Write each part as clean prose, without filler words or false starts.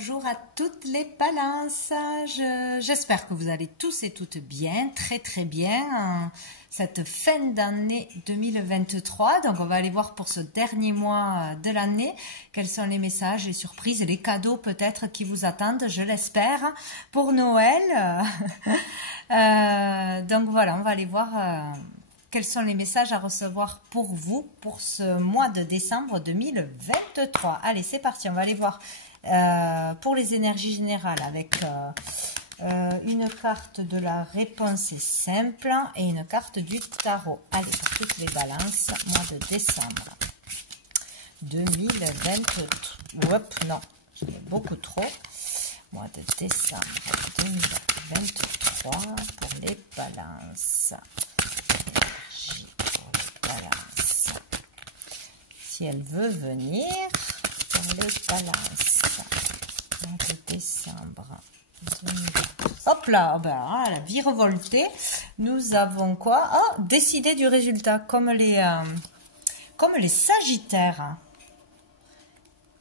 bonjour à toutes les balances. J'espère que vous allez tous et toutes bien, très bien, cette fin d'année 2023. Donc on va aller voir pour ce dernier mois de l'année, quels sont les messages, les surprises, les cadeaux peut-être qui vous attendent, je l'espère, pour Noël. Donc voilà, on va aller voir quels sont les messages à recevoir pour vous pour ce mois de décembre 2023. Allez, c'est parti, on va aller voir pour les énergies générales avec une carte de la réponse est simple et une carte du tarot. Allez, pour toutes les balances, mois de décembre 2023. Hop, non, j'en ai beaucoup trop. Mois de décembre 2023 pour les balances. Balance. Si elle veut venir pour les balances de décembre 2023. Hop là, ben, la vie revoltée. Nous avons quoi? Oh, décider du résultat, comme les sagittaires.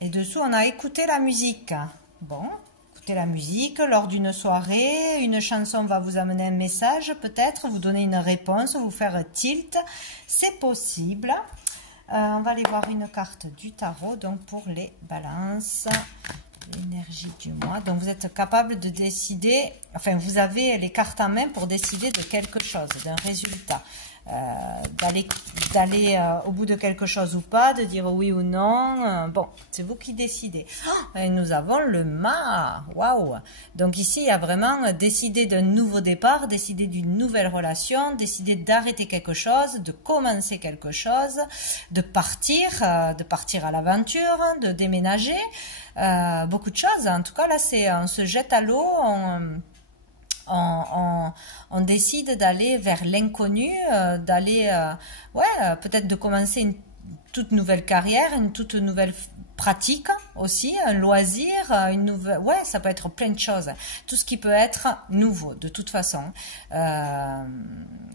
Et dessous, on a écouté la musique. Bon, écoutez la musique lors d'une soirée. Une chanson va vous amener un message, peut-être, vous donner une réponse, vous faire tilt. C'est possible. On va aller voir une carte du tarot, donc pour les balances, l'énergie du mois. Donc vous êtes capable de décider, enfin vous avez les cartes en main pour décider de quelque chose, d'un résultat. D'aller au bout de quelque chose ou pas, de dire oui ou non. Bon, c'est vous qui décidez. Et nous avons le mât. Waouh! Donc ici, il y a vraiment décider d'un nouveau départ, décider d'une nouvelle relation, décider d'arrêter quelque chose, de commencer quelque chose, de partir à l'aventure, de déménager. Beaucoup de choses. En tout cas, là, on se jette à l'eau, on décide d'aller vers l'inconnu, peut-être de commencer une toute nouvelle carrière, une toute nouvelle pratique aussi, un loisir, une nouvelle, ça peut être plein de choses, tout ce qui peut être nouveau de toute façon.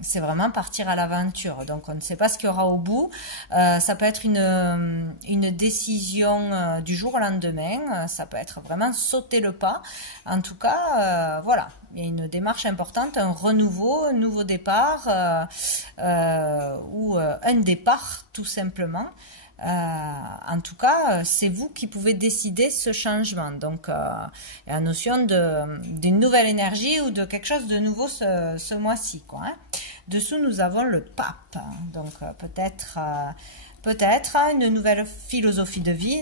C'est vraiment partir à l'aventure, donc on ne sait pas ce qu'il y aura au bout. Ça peut être une décision du jour au lendemain, ça peut être vraiment sauter le pas. En tout cas, voilà, il y a une démarche importante, un renouveau, un nouveau départ ou un départ tout simplement. En tout cas, c'est vous qui pouvez décider ce changement. Donc, il y a la notion d'une nouvelle énergie ou de quelque chose de nouveau ce mois-ci, quoi, hein. Dessous, nous avons le pape. Donc, peut-être une nouvelle philosophie de vie,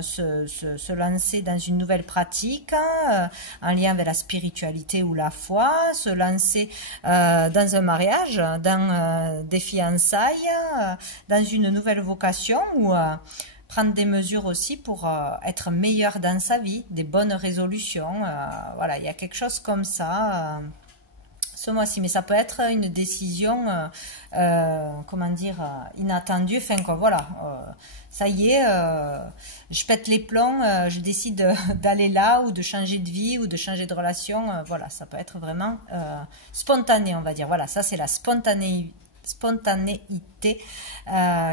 se lancer dans une nouvelle pratique en lien avec la spiritualité ou la foi, se lancer dans un mariage, dans des fiançailles, dans une nouvelle vocation ou prendre des mesures aussi pour être meilleur dans sa vie, des bonnes résolutions. Voilà, il y a quelque chose comme ça ce mois-ci, mais ça peut être une décision, inattendue, enfin quoi, voilà, ça y est, je pète les plombs, je décide d'aller là, ou de changer de vie, ou de changer de relation, voilà, ça peut être vraiment spontané, on va dire, voilà, ça c'est la spontanéité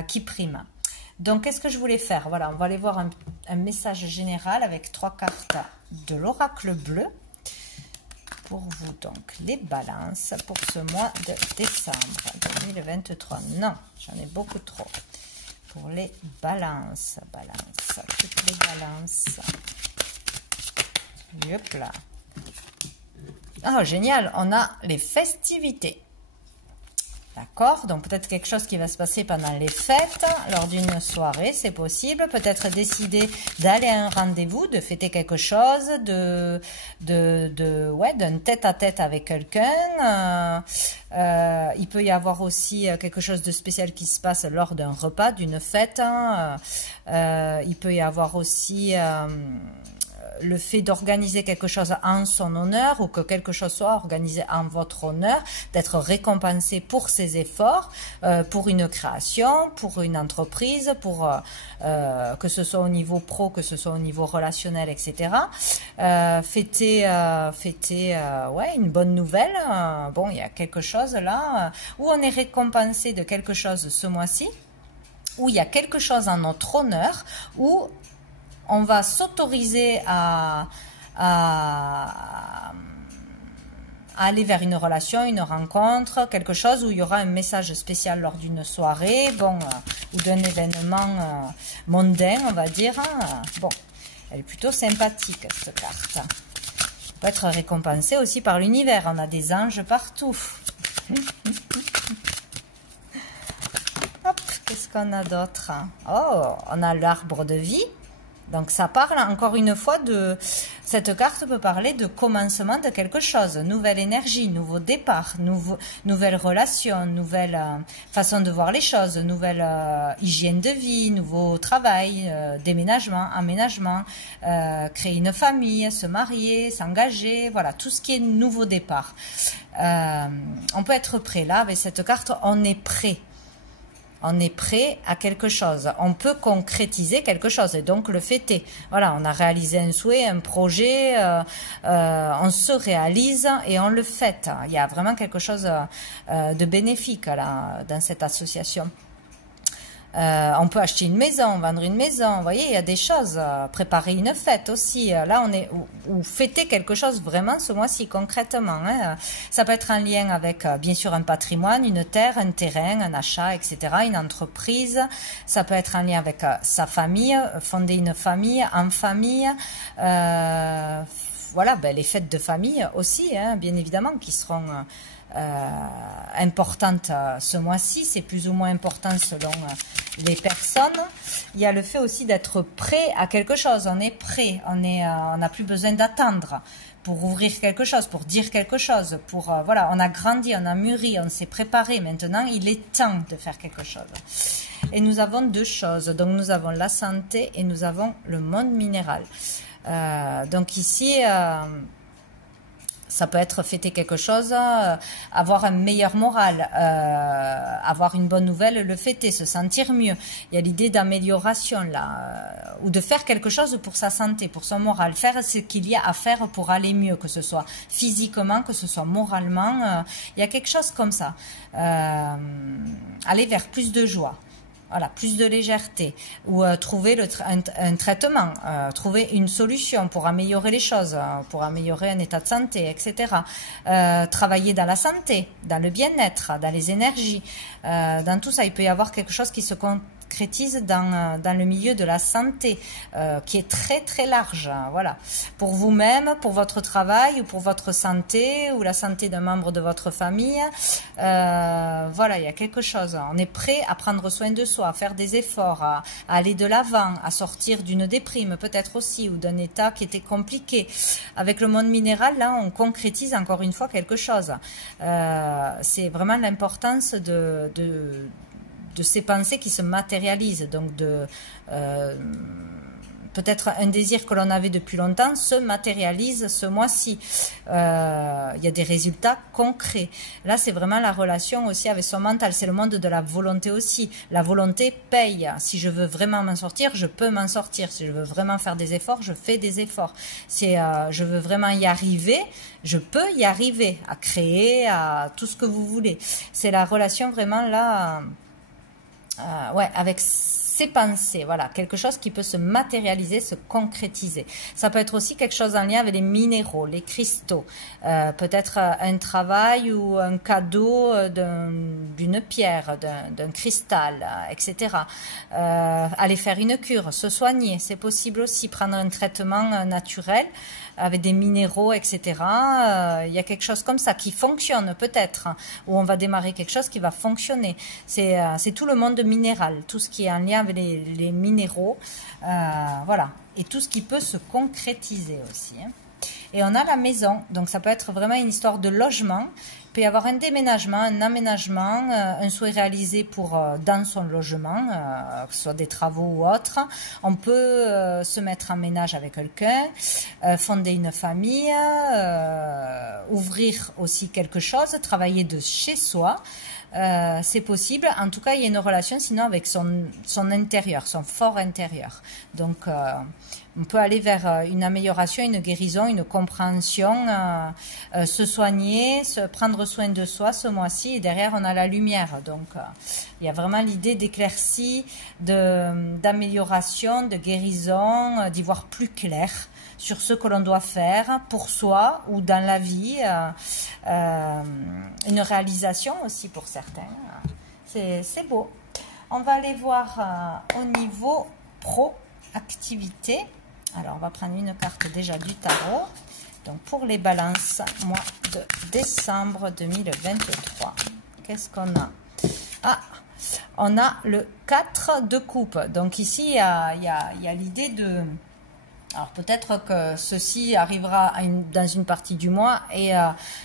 qui prime. Donc, qu'est-ce que je voulais faire? Voilà, on va aller voir un message général avec 3 cartes de l'oracle bleu. Pour vous, donc, les balances pour ce mois de décembre 2023. Non, j'en ai beaucoup trop. Pour les balances, toutes les balances. Hop là. Oh, génial, on a les festivités. D'accord, donc peut-être quelque chose qui va se passer pendant les fêtes, lors d'une soirée, c'est possible. Peut-être décider d'aller à un rendez-vous, de fêter quelque chose, d'un tête-à-tête avec quelqu'un. Il peut y avoir aussi quelque chose de spécial qui se passe lors d'un repas, d'une fête. Il peut y avoir aussi le fait d'organiser quelque chose en son honneur ou que quelque chose soit organisé en votre honneur, d'être récompensé pour ses efforts, pour une création, pour une entreprise, pour que ce soit au niveau pro, que ce soit au niveau relationnel, etc. Fêter une bonne nouvelle. Bon, il y a quelque chose là où on est récompensé de quelque chose ce mois-ci, où il y a quelque chose en notre honneur, où on va s'autoriser à aller vers une relation, une rencontre, quelque chose où il y aura un message spécial lors d'une soirée, bon, ou d'un événement mondain, on va dire. Bon, elle est plutôt sympathique, cette carte. Elle peut être récompensée aussi par l'univers. On a des anges partout. Hop, qu'est-ce qu'on a d'autre? Oh, on a l'arbre de vie. Donc ça parle encore une fois de... Cette carte peut parler de commencement de quelque chose, nouvelle énergie, nouveau départ, nouvelle relation, nouvelle façon de voir les choses, nouvelle hygiène de vie, nouveau travail, déménagement, aménagement, créer une famille, se marier, s'engager, voilà, tout ce qui est nouveau départ. On peut être prêt. Là, avec cette carte, on est prêt. On est prêt à quelque chose. On peut concrétiser quelque chose et donc le fêter. Voilà, on a réalisé un souhait, un projet, on se réalise et on le fête. Il y a vraiment quelque chose de bénéfique là, dans cette association. On peut acheter une maison, vendre une maison, vous voyez, il y a des choses, préparer une fête aussi, là on est, ou fêter quelque chose vraiment ce mois-ci concrètement, hein. Ça peut être en lien avec bien sûr un patrimoine, une terre, un terrain, un achat, etc., une entreprise, ça peut être en lien avec sa famille, fonder une famille, en famille, voilà, ben, les fêtes de famille aussi, hein, bien évidemment, qui seront... importante ce mois-ci, c'est plus ou moins important selon les personnes. Il y a le fait aussi d'être prêt à quelque chose, on est prêt, on n'a plus besoin d'attendre pour ouvrir quelque chose, pour dire quelque chose, pour voilà, on a grandi, on a mûri, on s'est préparé, maintenant il est temps de faire quelque chose. Et nous avons deux choses, donc nous avons la santé et nous avons le monde minéral. Donc ici ça peut être fêter quelque chose, avoir un meilleur moral, avoir une bonne nouvelle, le fêter, se sentir mieux. Il y a l'idée d'amélioration là, ou de faire quelque chose pour sa santé, pour son moral, faire ce qu'il y a à faire pour aller mieux, que ce soit physiquement, que ce soit moralement. Il y a quelque chose comme ça. Aller vers plus de joie. Voilà, plus de légèreté, ou trouver un traitement, trouver une solution pour améliorer les choses, pour améliorer un état de santé, etc. Travailler dans la santé, dans le bien-être, dans les énergies, dans tout ça, il peut y avoir quelque chose qui se concrétise dans le milieu de la santé, qui est très très large, voilà, pour vous-même, pour votre travail, ou pour votre santé, ou la santé d'un membre de votre famille, voilà, il y a quelque chose, on est prêt à prendre soin de soi, à faire des efforts, à aller de l'avant, à sortir d'une déprime peut-être aussi, ou d'un état qui était compliqué. Avec le monde minéral, là, on concrétise encore une fois quelque chose. C'est vraiment l'importance de ces pensées qui se matérialisent, donc peut-être un désir que l'on avait depuis longtemps se matérialise ce mois-ci. Il y a des résultats concrets. Là, c'est vraiment la relation aussi avec son mental. C'est le monde de la volonté aussi. La volonté paye. Si je veux vraiment m'en sortir, je peux m'en sortir. Si je veux vraiment faire des efforts, je fais des efforts. Si je veux vraiment y arriver, je peux y arriver, à créer, à tout ce que vous voulez. C'est la relation vraiment là... ouais, avec ses pensées, voilà, quelque chose qui peut se matérialiser, se concrétiser. Ça peut être aussi quelque chose en lien avec les minéraux, les cristaux, peut-être un travail ou un cadeau d'une pierre, d'un cristal, etc. Aller faire une cure, se soigner, c'est possible aussi, prendre un traitement naturel avec des minéraux, etc. Il y a quelque chose comme ça qui fonctionne peut-être, où on va démarrer quelque chose qui va fonctionner. C'est tout le monde minéral, tout ce qui est en lien avec les minéraux, voilà. Et tout ce qui peut se concrétiser aussi, hein. Et on a la maison, donc ça peut être vraiment une histoire de logement. Il peut y avoir un déménagement, un aménagement, un souhait réalisé dans son logement, que ce soit des travaux ou autres. On peut se mettre en ménage avec quelqu'un, fonder une famille, ouvrir aussi quelque chose, travailler de chez soi. c'est possible. En tout cas, il y a une relation sinon avec son intérieur, son fort intérieur. Donc, on peut aller vers une amélioration, une guérison, une compréhension, se soigner, prendre soin de soi ce mois-ci. Et derrière, on a la lumière. Donc, il y a vraiment l'idée d'éclaircie, d'amélioration, de guérison, d'y voir plus clair sur ce que l'on doit faire pour soi ou dans la vie. Une réalisation aussi pour certains. C'est beau. On va aller voir au niveau pro-activité. Alors, on va prendre une carte déjà du tarot. Donc, pour les balances, mois de décembre 2023. Qu'est-ce qu'on a? Ah, on a le 4 de coupe. Donc, ici, il y a l'idée de... Alors, peut-être que ceci arrivera dans une partie du mois et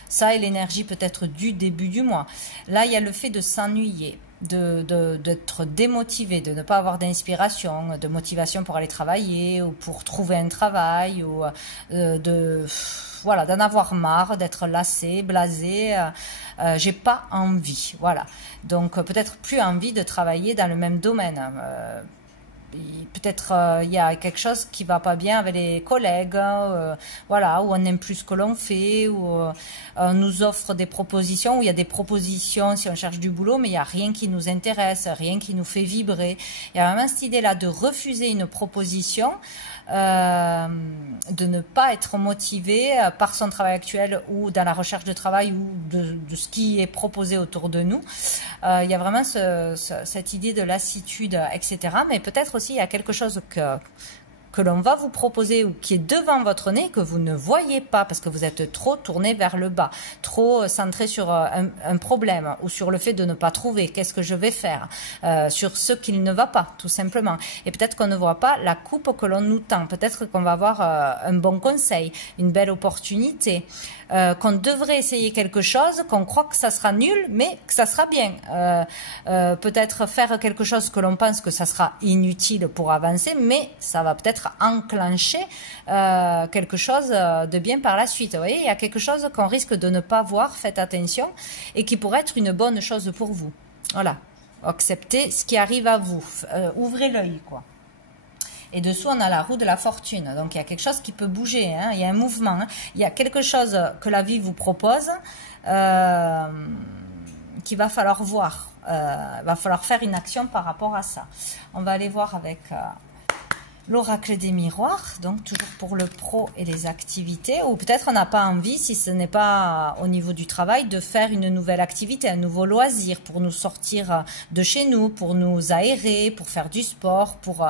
ça est l'énergie peut-être du début du mois. Là, il y a le fait de s'ennuyer, d'être démotivé, de ne pas avoir d'inspiration, de motivation pour aller travailler ou pour trouver un travail ou voilà, d'en avoir marre, d'être lassé, blasé, j'ai pas envie, voilà. Donc peut-être plus envie de travailler dans le même domaine. Peut-être il y a quelque chose qui va pas bien avec les collègues, voilà, où on n'aime plus ce que l'on fait, où on nous offre des propositions, où il y a des propositions si on cherche du boulot, mais il n'y a rien qui nous intéresse, rien qui nous fait vibrer. Il y a vraiment cette idée-là de refuser une proposition, de ne pas être motivé par son travail actuel ou dans la recherche de travail ou de ce qui est proposé autour de nous. Il y a vraiment cette idée de lassitude, etc. Mais peut-être aussi il y a quelque chose que l'on va vous proposer ou qui est devant votre nez que vous ne voyez pas parce que vous êtes trop tourné vers le bas, trop centré sur un problème ou sur le fait de ne pas trouver, qu'est-ce que je vais faire, sur ce qu'il ne va pas, tout simplement. Et peut-être qu'on ne voit pas la coupe que l'on nous tend, peut-être qu'on va avoir un bon conseil, une belle opportunité, qu'on devrait essayer quelque chose, qu'on croit que ça sera nul, mais que ça sera bien. Peut-être faire quelque chose que l'on pense que ça sera inutile pour avancer, mais ça va peut-être enclencher quelque chose de bien par la suite. Vous voyez, il y a quelque chose qu'on risque de ne pas voir, faites attention, et qui pourrait être une bonne chose pour vous. Voilà, acceptez ce qui arrive à vous, ouvrez l'œil, quoi. Et dessous, on a la roue de la fortune. Donc, il y a quelque chose qui peut bouger. Hein. Il y a un mouvement. Hein. Il y a quelque chose que la vie vous propose qu'il va falloir voir. Il va falloir faire une action par rapport à ça. On va aller voir avec l'oracle des miroirs. Donc, toujours pour le pro et les activités. Ou peut-être on n'a pas envie, si ce n'est pas au niveau du travail, de faire une nouvelle activité, un nouveau loisir pour nous sortir de chez nous, pour nous aérer, pour faire du sport, pour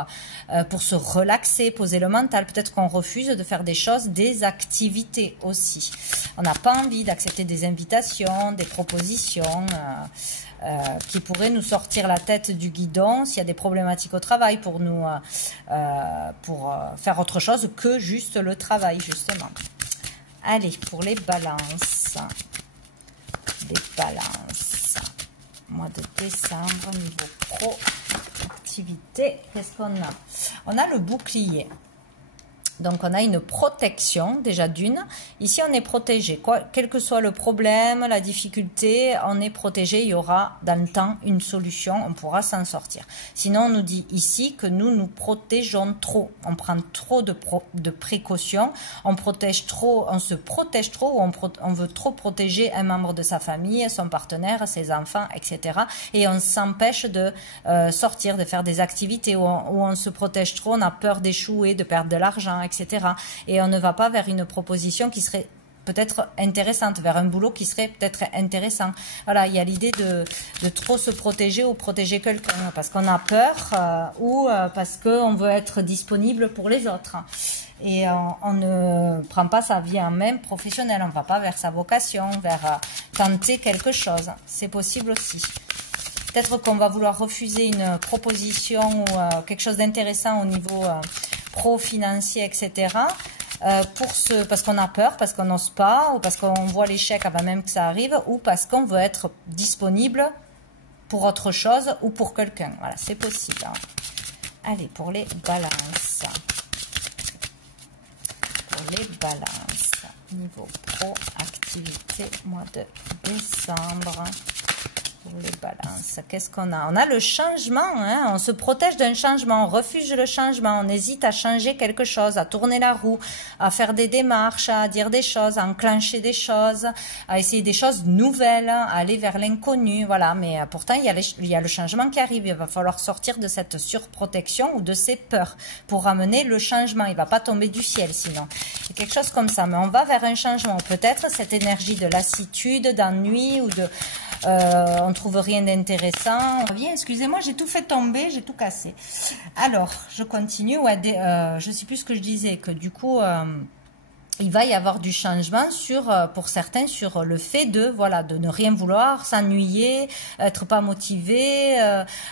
se relaxer, poser le mental. Peut-être qu'on refuse de faire des choses, des activités aussi. On n'a pas envie d'accepter des invitations, des propositions qui pourraient nous sortir la tête du guidon s'il y a des problématiques au travail pour nous faire autre chose que juste le travail, justement. Allez, pour les balances. Les balances. Mois de décembre, niveau pro, activité. Qu'est-ce qu'on a? On a le bouclier. Donc, on a une protection, déjà d'une. Ici, on est protégé. Quel que soit le problème, la difficulté, on est protégé. Il y aura dans le temps une solution. On pourra s'en sortir. Sinon, on nous dit ici que nous protégeons trop. On prend trop de précautions. On protège trop, on se protège trop ou on veut trop protéger un membre de sa famille, son partenaire, ses enfants, etc. Et on s'empêche de sortir, de faire des activités où on se protège trop. On a peur d'échouer, de perdre de l'argent, etc. Et on ne va pas vers une proposition qui serait peut-être intéressante, vers un boulot qui serait peut-être intéressant. Voilà, il y a l'idée de trop se protéger ou protéger quelqu'un parce qu'on a peur ou parce qu'on veut être disponible pour les autres. Et on ne prend pas sa vie en main professionnelle, on ne va pas vers sa vocation, vers tenter quelque chose. C'est possible aussi. Peut-être qu'on va vouloir refuser une proposition ou quelque chose d'intéressant au niveau pro-financier, etc. Parce qu'on a peur, parce qu'on n'ose pas, ou parce qu'on voit l'échec avant même que ça arrive, ou parce qu'on veut être disponible pour autre chose ou pour quelqu'un. Voilà, c'est possible. Hein. Allez, pour les balances. Pour les balances. Niveau pro, activité, mois de décembre. Pour les balances, qu'est-ce qu'on a? On a le changement, hein, on se protège d'un changement, on refuse le changement, on hésite à changer quelque chose, à tourner la roue, à faire des démarches, à dire des choses, à enclencher des choses, à essayer des choses nouvelles, à aller vers l'inconnu, voilà. Mais pourtant, il y a le changement qui arrive, il va falloir sortir de cette surprotection ou de ces peurs pour ramener le changement. Il va pas tomber du ciel sinon. C'est quelque chose comme ça, mais on va vers un changement. Peut-être cette énergie de lassitude, d'ennui ou de... on trouve rien d'intéressant. Bien, excusez-moi, j'ai tout fait tomber, j'ai tout cassé. Alors, je continue. Ouais, je sais plus ce que je disais, que du coup, il va y avoir du changement pour certains, sur le fait de ne rien vouloir, s'ennuyer, être pas motivé.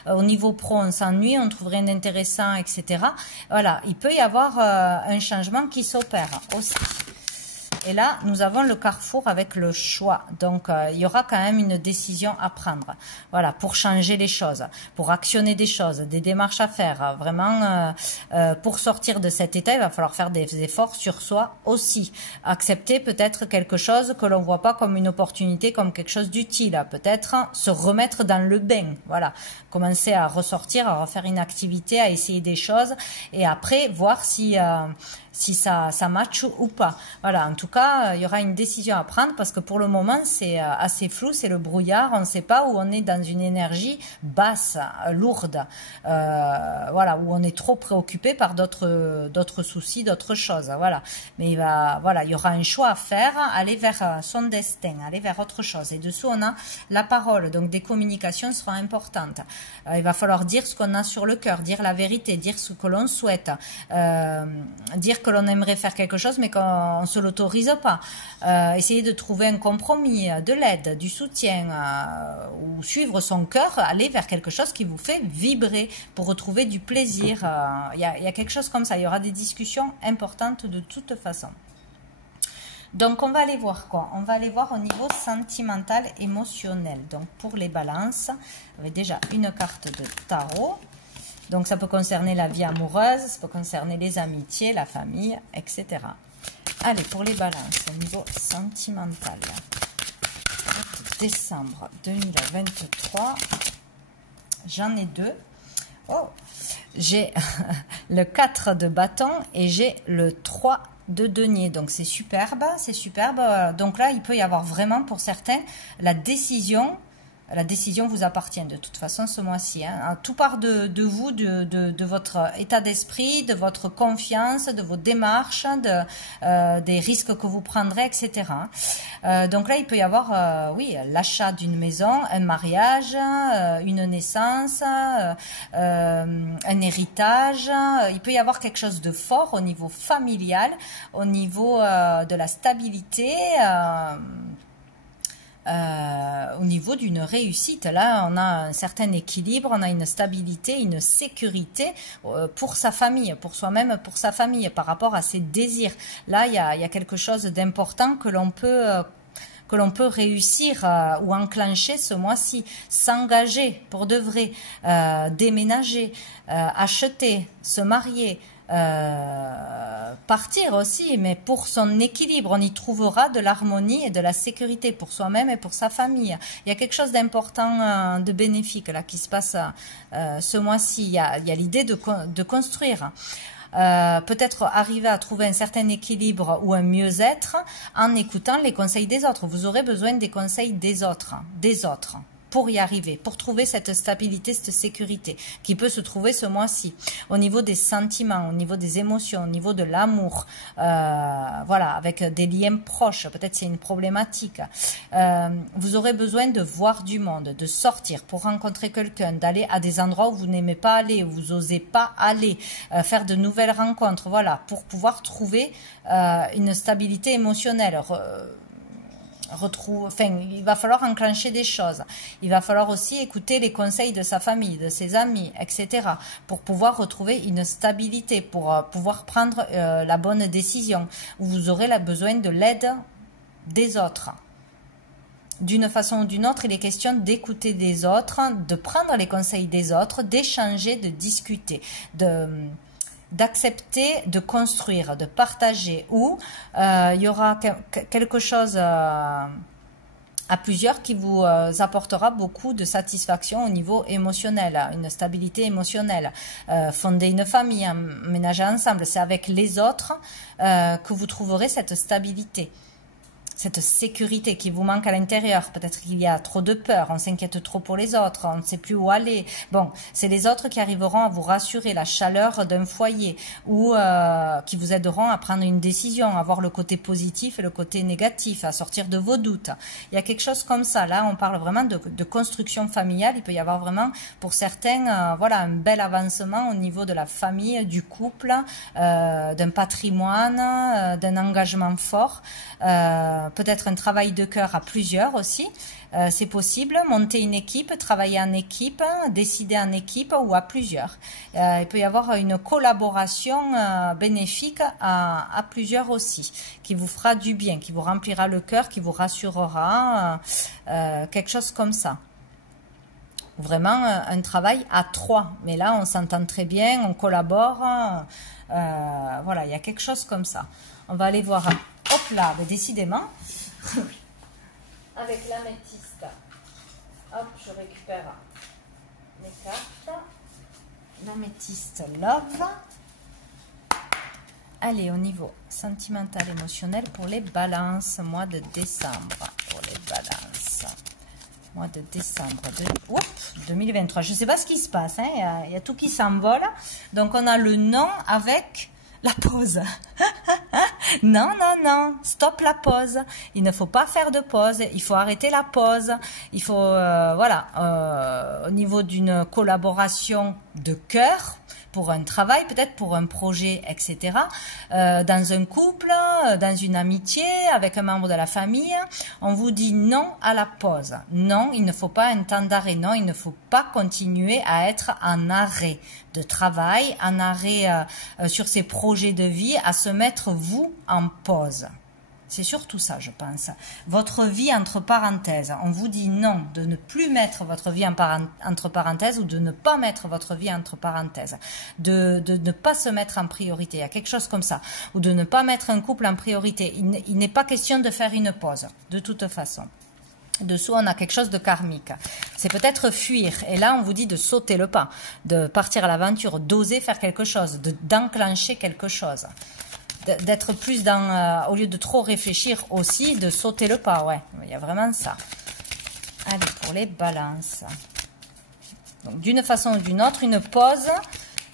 Au niveau pro, on s'ennuie, on trouve rien d'intéressant, etc. Voilà, il peut y avoir un changement qui s'opère aussi. Et là, nous avons le carrefour avec le choix. Donc, il y aura quand même une décision à prendre. Voilà, pour changer les choses, pour actionner des choses, des démarches à faire. Vraiment, pour sortir de cet état, il va falloir faire des efforts sur soi aussi. Accepter peut-être quelque chose que l'on voit pas comme une opportunité, comme quelque chose d'utile. Peut-être se remettre dans le bain. Voilà, commencer à ressortir, à refaire une activité, à essayer des choses. Et après, voir si ça match ou pas. Voilà, en tout cas, il y aura une décision à prendre parce que pour le moment, c'est assez flou, c'est le brouillard, on ne sait pas où on est dans une énergie basse, lourde, voilà, où on est trop préoccupé par d'autres soucis, d'autres choses, voilà. Mais il y aura un choix à faire, aller vers son destin, aller vers autre chose. Et dessous, on a la parole, donc des communications seront importantes. Il va falloir dire ce qu'on a sur le cœur, dire la vérité, dire ce que l'on souhaite, dire que l'on aimerait faire quelque chose mais qu'on ne se l'autorise pas, essayer de trouver un compromis, de l'aide, du soutien, ou suivre son cœur, aller vers quelque chose qui vous fait vibrer pour retrouver du plaisir. Il y a quelque chose comme ça, il y aura des discussions importantes de toute façon. Donc on va aller voir quoi? On va aller voir au niveau sentimental, émotionnel. Donc pour les balances, vous avez déjà une carte de tarot. Donc, ça peut concerner la vie amoureuse, ça peut concerner les amitiés, la famille, etc. Allez, pour les balances, au niveau sentimental. 4 décembre 2023. J'en ai deux. Oh, j'ai le 4 de bâton et j'ai le 3 de denier. Donc, c'est superbe, c'est superbe. Donc là, il peut y avoir vraiment pour certains la décision. La décision vous appartient de toute façon ce mois-ci. Hein. Tout part de vous, de votre état d'esprit, de votre confiance, de vos démarches, des risques que vous prendrez, etc. Donc là, il peut y avoir, oui, l'achat d'une maison, un mariage, une naissance, un héritage. Il peut y avoir quelque chose de fort au niveau familial, au niveau de la stabilité. Au niveau d'une réussite, là on a un certain équilibre, on a une stabilité, une sécurité pour sa famille, pour soi-même, pour sa famille, par rapport à ses désirs. Là il y a quelque chose d'important que l'on peut réussir ou enclencher ce mois-ci, s'engager pour de vrai, déménager, acheter, se marier, partir aussi, mais pour son équilibre, on y trouvera de l'harmonie et de la sécurité pour soi-même et pour sa famille. Il y a quelque chose d'important, de bénéfique là qui se passe ce mois-ci. Il y a l'idée de construire. Peut-être arriver à trouver un certain équilibre ou un mieux-être en écoutant les conseils des autres. Vous aurez besoin des conseils des autres, pour y arriver, pour trouver cette stabilité, cette sécurité qui peut se trouver ce mois-ci. Au niveau des sentiments, au niveau des émotions, au niveau de l'amour, voilà, avec des liens proches, peut-être c'est une problématique. Vous aurez besoin de voir du monde, de sortir pour rencontrer quelqu'un, d'aller à des endroits où vous n'aimez pas aller, où vous n'osez pas aller, faire de nouvelles rencontres, voilà, pour pouvoir trouver une stabilité émotionnelle. Il va falloir enclencher des choses. Il va falloir aussi écouter les conseils de sa famille, de ses amis, etc. pour pouvoir retrouver une stabilité, pour pouvoir prendre la bonne décision. Vous aurez besoin de l'aide des autres. D'une façon ou d'une autre, il est question d'écouter des autres, de prendre les conseils des autres, d'échanger, de discuter, d'accepter de construire, de partager, ou il y aura quelque chose à à plusieurs qui vous apportera beaucoup de satisfaction au niveau émotionnel, une stabilité émotionnelle. Fonder une famille, emménager ensemble, c'est avec les autres que vous trouverez cette stabilité, cette sécurité qui vous manque à l'intérieur. Peut-être qu'il y a trop de peur, on s'inquiète trop pour les autres, on ne sait plus où aller. Bon, c'est les autres qui arriveront à vous rassurer, la chaleur d'un foyer, ou qui vous aideront à prendre une décision, à voir le côté positif et le côté négatif, à sortir de vos doutes. Il y a quelque chose comme ça. Là, on parle vraiment de construction familiale. Il peut y avoir vraiment, pour certains, voilà, un bel avancement au niveau de la famille, du couple, d'un patrimoine, d'un engagement fort. Peut-être un travail de cœur à plusieurs aussi, c'est possible, monter une équipe, travailler en équipe, décider en équipe ou à plusieurs. Il peut y avoir une collaboration bénéfique à plusieurs aussi, qui vous fera du bien, qui vous remplira le cœur, qui vous rassurera, quelque chose comme ça. Vraiment un travail à trois, mais là on s'entend très bien, on collabore, voilà, il y a quelque chose comme ça. On va aller voir, hop là, mais décidément, avec l'améthyste, hop, je récupère les cartes, l'améthyste Love. Allez, au niveau sentimental, émotionnel, pour les balances, mois de décembre, pour les balances. Mois de décembre 2023. Je ne sais pas ce qui se passe, hein. Il y a tout qui s'envole. Donc, on a le non avec la pause. Non, non, non. Stop la pause. Il ne faut pas faire de pause. Il faut arrêter la pause. Il faut, voilà, au niveau d'une collaboration de cœur, pour un travail, peut-être pour un projet, etc. Dans un couple, dans une amitié, avec un membre de la famille, on vous dit non à la pause. Non, il ne faut pas un temps d'arrêt. Non, il ne faut pas continuer à être en arrêt de travail, en arrêt sur ses projets de vie, à se mettre vous en pause. C'est surtout ça, je pense. Votre vie entre parenthèses. On vous dit non, de ne plus mettre votre vie entre parenthèses ou de ne pas mettre votre vie entre parenthèses. De ne pas se mettre en priorité. Il y a quelque chose comme ça. Ou de ne pas mettre un couple en priorité. Il n'est pas question de faire une pause, de toute façon. Dessous, on a quelque chose de karmique. C'est peut-être fuir. Et là, on vous dit de sauter le pas, de partir à l'aventure, d'oser faire quelque chose, d'enclencher quelque chose. D'être plus dans, au lieu de trop réfléchir aussi, de sauter le pas, ouais, il y a vraiment ça. Allez, pour les balances. Donc, d'une façon ou d'une autre, une pause,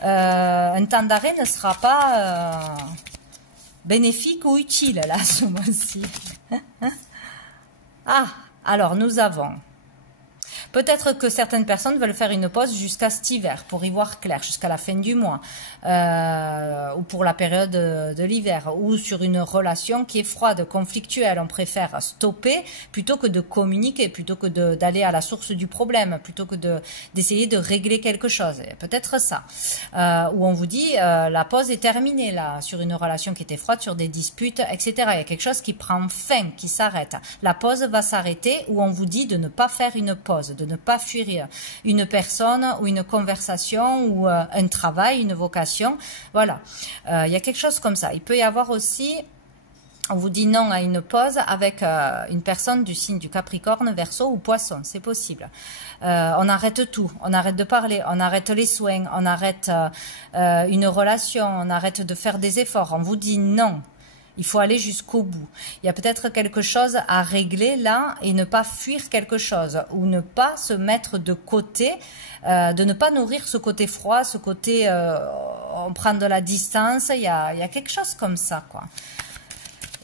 un temps d'arrêt ne sera pas bénéfique ou utile, là, ce mois-ci. Ah, alors, nous avons... Peut-être que certaines personnes veulent faire une pause jusqu'à cet hiver pour y voir clair, jusqu'à la fin du mois, ou pour la période de l'hiver, ou sur une relation qui est froide, conflictuelle. On préfère stopper plutôt que de communiquer, plutôt que d'aller à la source du problème, plutôt que d'essayer de régler quelque chose. Peut-être ça. Où on vous dit la pause est terminée là, sur une relation qui était froide, sur des disputes, etc. Il y a quelque chose qui prend fin, qui s'arrête. La pause va s'arrêter, où on vous dit de ne pas faire une pause, de ne pas fuir une personne ou une conversation ou un travail, une vocation. Voilà, il y a quelque chose comme ça. Il peut y avoir aussi, on vous dit non à une pause avec une personne du signe du Capricorne, Verseau ou Poisson, c'est possible. On arrête tout, on arrête de parler, on arrête les soins, on arrête une relation, on arrête de faire des efforts, on vous dit non. Il faut aller jusqu'au bout. Il y a peut-être quelque chose à régler là et ne pas fuir quelque chose ou ne pas se mettre de côté, de ne pas nourrir ce côté froid, ce côté on prend de la distance. Il y a quelque chose comme ça, quoi.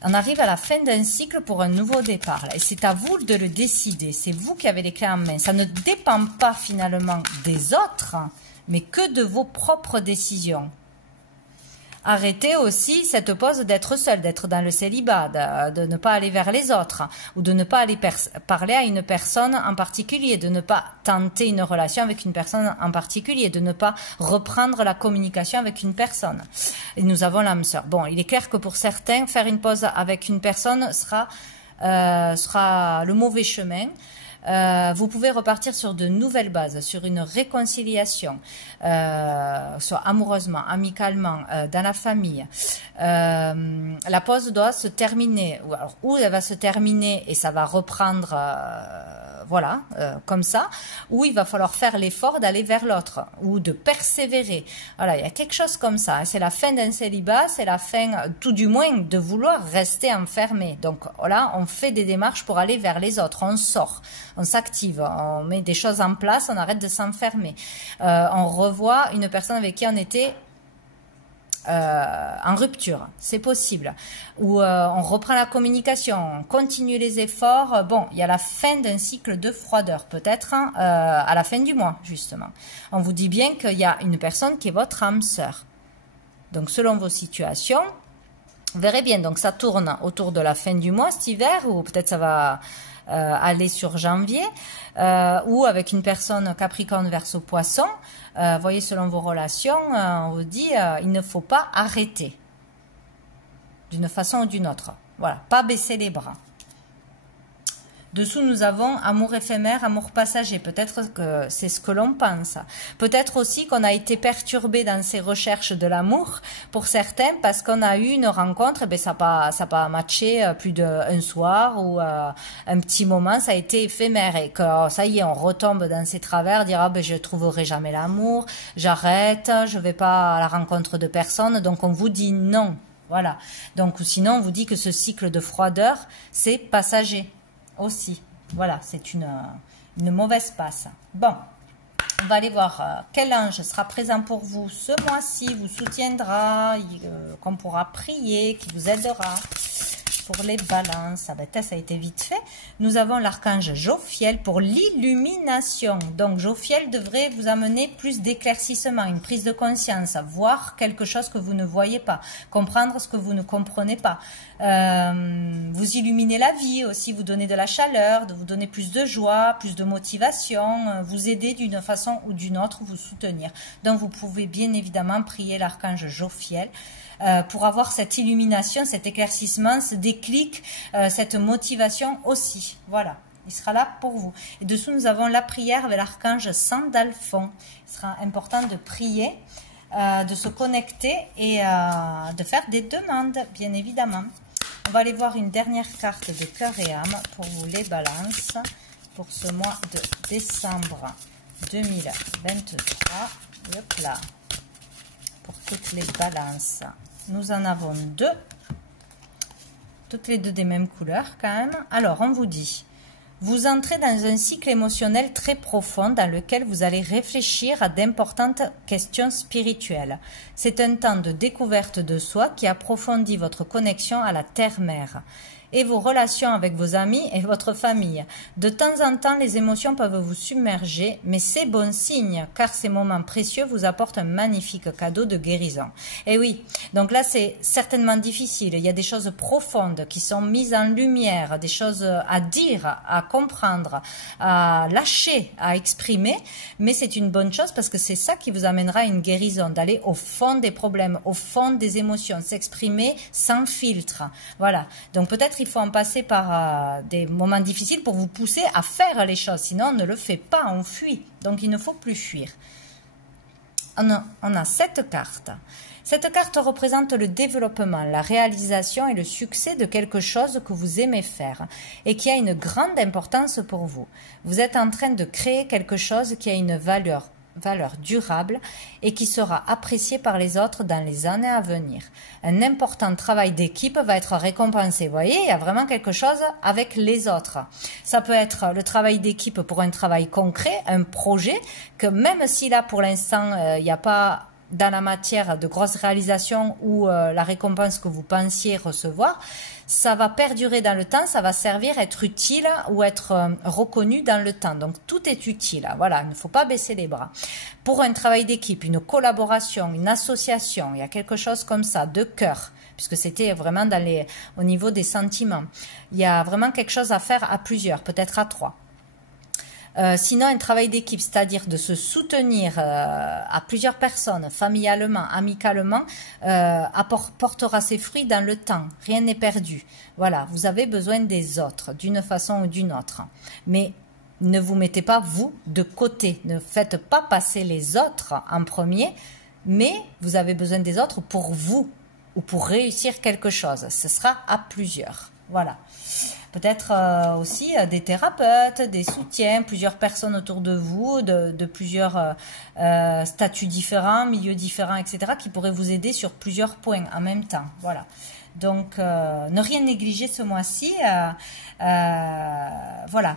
On arrive à la fin d'un cycle pour un nouveau départ. Là, et c'est à vous de le décider. C'est vous qui avez les clés en main. Ça ne dépend pas finalement des autres, mais que de vos propres décisions. Arrêtez aussi cette pause d'être seul, d'être dans le célibat, de ne pas aller vers les autres ou de ne pas aller parler à une personne en particulier, de ne pas tenter une relation avec une personne en particulier, de ne pas reprendre la communication avec une personne. Et nous avons l'âme sœur. Bon, il est clair que pour certains, faire une pause avec une personne sera le mauvais chemin. vous pouvez repartir sur de nouvelles bases, sur une réconciliation, soit amoureusement, amicalement, dans la famille. La pause doit se terminer, ou elle va se terminer et ça va reprendre, voilà, comme ça, ou il va falloir faire l'effort d'aller vers l'autre, ou de persévérer. Voilà, il y a quelque chose comme ça. C'est la fin d'un célibat, c'est la fin, tout du moins, de vouloir rester enfermé. Donc là, on fait des démarches pour aller vers les autres, on sort, on s'active, on met des choses en place, on arrête de s'enfermer. On revoit une personne avec qui on était en rupture, c'est possible. Ou on reprend la communication, on continue les efforts. Bon, il y a la fin d'un cycle de froideur, peut-être à la fin du mois, justement. On vous dit bien qu'il y a une personne qui est votre âme sœur. Donc, selon vos situations, vous verrez bien. Donc, ça tourne autour de la fin du mois, cet hiver, ou peut-être ça va aller sur janvier, ou avec une personne Capricorne Verseau Poisson. Voyez, selon vos relations, on vous dit il ne faut pas arrêter d'une façon ou d'une autre. Voilà, pas baisser les bras. Dessous, nous avons amour éphémère, amour passager. Peut-être que c'est ce que l'on pense. Peut-être aussi qu'on a été perturbé dans ses recherches de l'amour, pour certains, parce qu'on a eu une rencontre, et bien ça n'a pas matché plus d'un soir ou un petit moment, ça a été éphémère. Et que ça y est, on retombe dans ses travers, dire ah ben je trouverai jamais l'amour, j'arrête, je vais pas à la rencontre de personne. Donc on vous dit non. Voilà. Donc sinon on vous dit que ce cycle de froideur, c'est passager. Aussi, voilà, c'est une mauvaise passe. Bon, on va aller voir quel ange sera présent pour vous ce mois-ci, vous soutiendra, qu'on pourra prier, qui vous aidera. Pour les balances, ah ben, ça a été vite fait. Nous avons l'archange Jophiel pour l'illumination. Donc Jophiel devrait vous amener plus d'éclaircissement, une prise de conscience, voir quelque chose que vous ne voyez pas, comprendre ce que vous ne comprenez pas. Vous illuminer la vie aussi, vous donner de la chaleur, de vous donner plus de joie, plus de motivation, vous aider d'une façon ou d'une autre, vous soutenir. Donc vous pouvez bien évidemment prier l'archange Jophiel pour avoir cette illumination, cet éclaircissement, ce déclic, cette motivation aussi. Voilà, il sera là pour vous. Et dessous, nous avons la prière avec l'archange Sandalphon. Il sera important de prier, de se connecter et de faire des demandes, bien évidemment. On va aller voir une dernière carte de cœur et âme pour vous les balances pour ce mois de décembre 2023. Hop là, pour toutes les balances. Nous en avons deux, toutes les deux des mêmes couleurs quand même. Alors, on vous dit, vous entrez dans un cycle émotionnel très profond dans lequel vous allez réfléchir à d'importantes questions spirituelles. C'est un temps de découverte de soi qui approfondit votre connexion à la terre-mère et vos relations avec vos amis et votre famille. De temps en temps, les émotions peuvent vous submerger, mais c'est bon signe, car ces moments précieux vous apportent un magnifique cadeau de guérison. Et oui, donc là, c'est certainement difficile. Il y a des choses profondes qui sont mises en lumière, des choses à dire, à comprendre, à lâcher, à exprimer, mais c'est une bonne chose parce que c'est ça qui vous amènera à une guérison, d'aller au fond des problèmes, au fond des émotions, s'exprimer sans filtre. Voilà, donc peut-être il faut en passer par des moments difficiles pour vous pousser à faire les choses. Sinon, on ne le fait pas, on fuit. Donc, il ne faut plus fuir. On a cette carte. Cette carte représente le développement, la réalisation et le succès de quelque chose que vous aimez faire et qui a une grande importance pour vous. Vous êtes en train de créer quelque chose qui a une valeur durable et qui sera apprécié par les autres dans les années à venir. Un important travail d'équipe va être récompensé. Vous voyez, il y a vraiment quelque chose avec les autres. Ça peut être le travail d'équipe pour un travail concret, un projet, que même si là pour l'instant il n'y a pas dans la matière de grosses réalisations ou la récompense que vous pensiez recevoir, ça va perdurer dans le temps, ça va servir à être utile ou être reconnu dans le temps. Donc tout est utile, voilà, il ne faut pas baisser les bras. Pour un travail d'équipe, une collaboration, une association, il y a quelque chose comme ça, de cœur, puisque c'était vraiment au niveau des sentiments. Il y a vraiment quelque chose à faire à plusieurs, peut-être à trois. Sinon, un travail d'équipe, c'est-à-dire de se soutenir à plusieurs personnes, familialement, amicalement, apportera ses fruits dans le temps. Rien n'est perdu. Voilà, vous avez besoin des autres, d'une façon ou d'une autre. Mais ne vous mettez pas vous de côté. Ne faites pas passer les autres en premier, mais vous avez besoin des autres pour vous ou pour réussir quelque chose. Ce sera à plusieurs. Voilà. Peut-être aussi des thérapeutes, des soutiens, plusieurs personnes autour de vous, de plusieurs statuts différents, milieux différents, etc., qui pourraient vous aider sur plusieurs points en même temps. Voilà. Donc, ne rien négliger ce mois-ci. Voilà.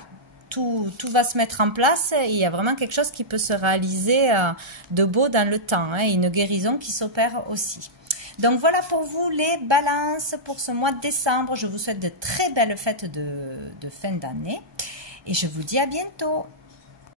Tout va se mettre en place et il y a vraiment quelque chose qui peut se réaliser de beau dans le temps, hein, une guérison qui s'opère aussi. Donc voilà pour vous les balances pour ce mois de décembre. Je vous souhaite de très belles fêtes de fin d'année et je vous dis à bientôt.